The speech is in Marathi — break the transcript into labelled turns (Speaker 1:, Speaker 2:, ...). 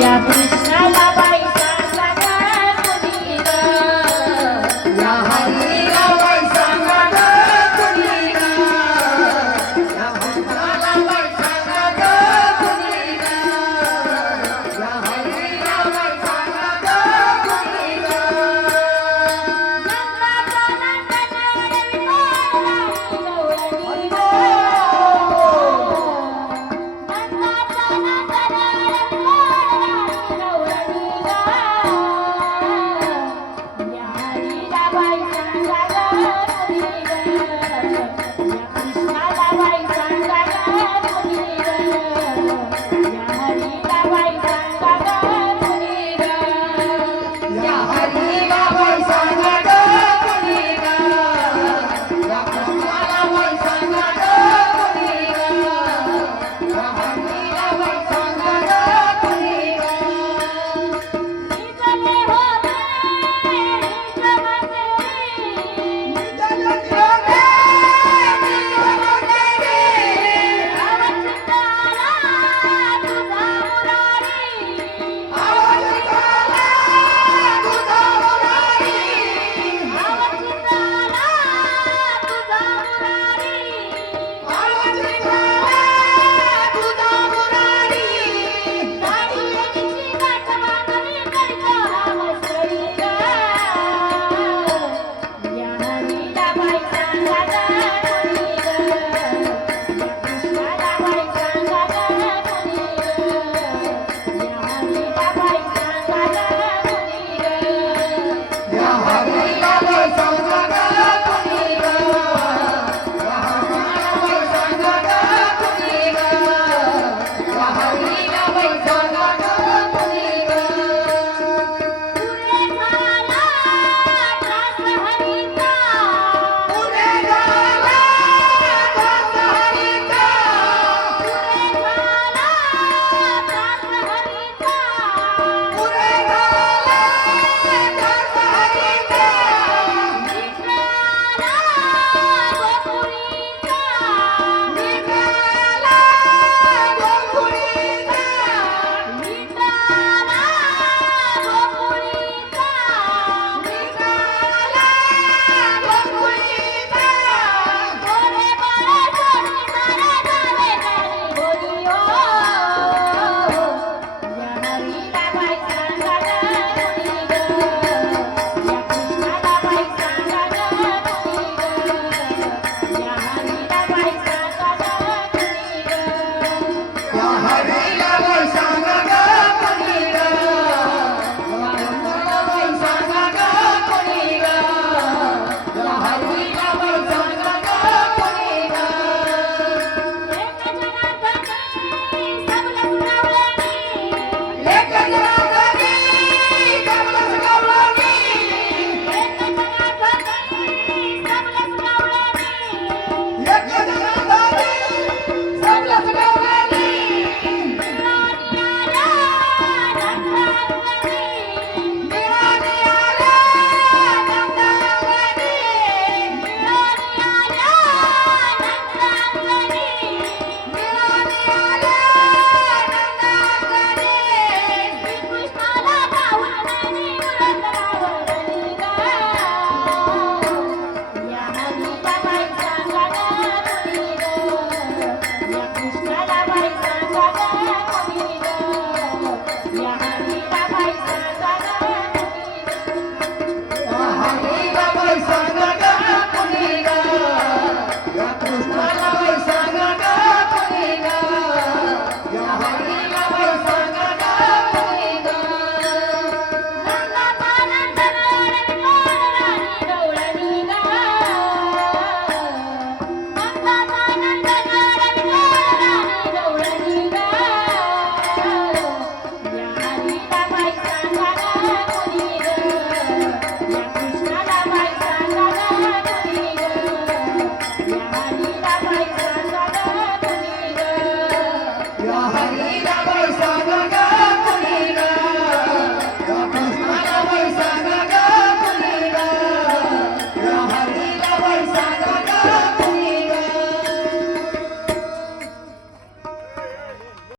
Speaker 1: या कृष्णाला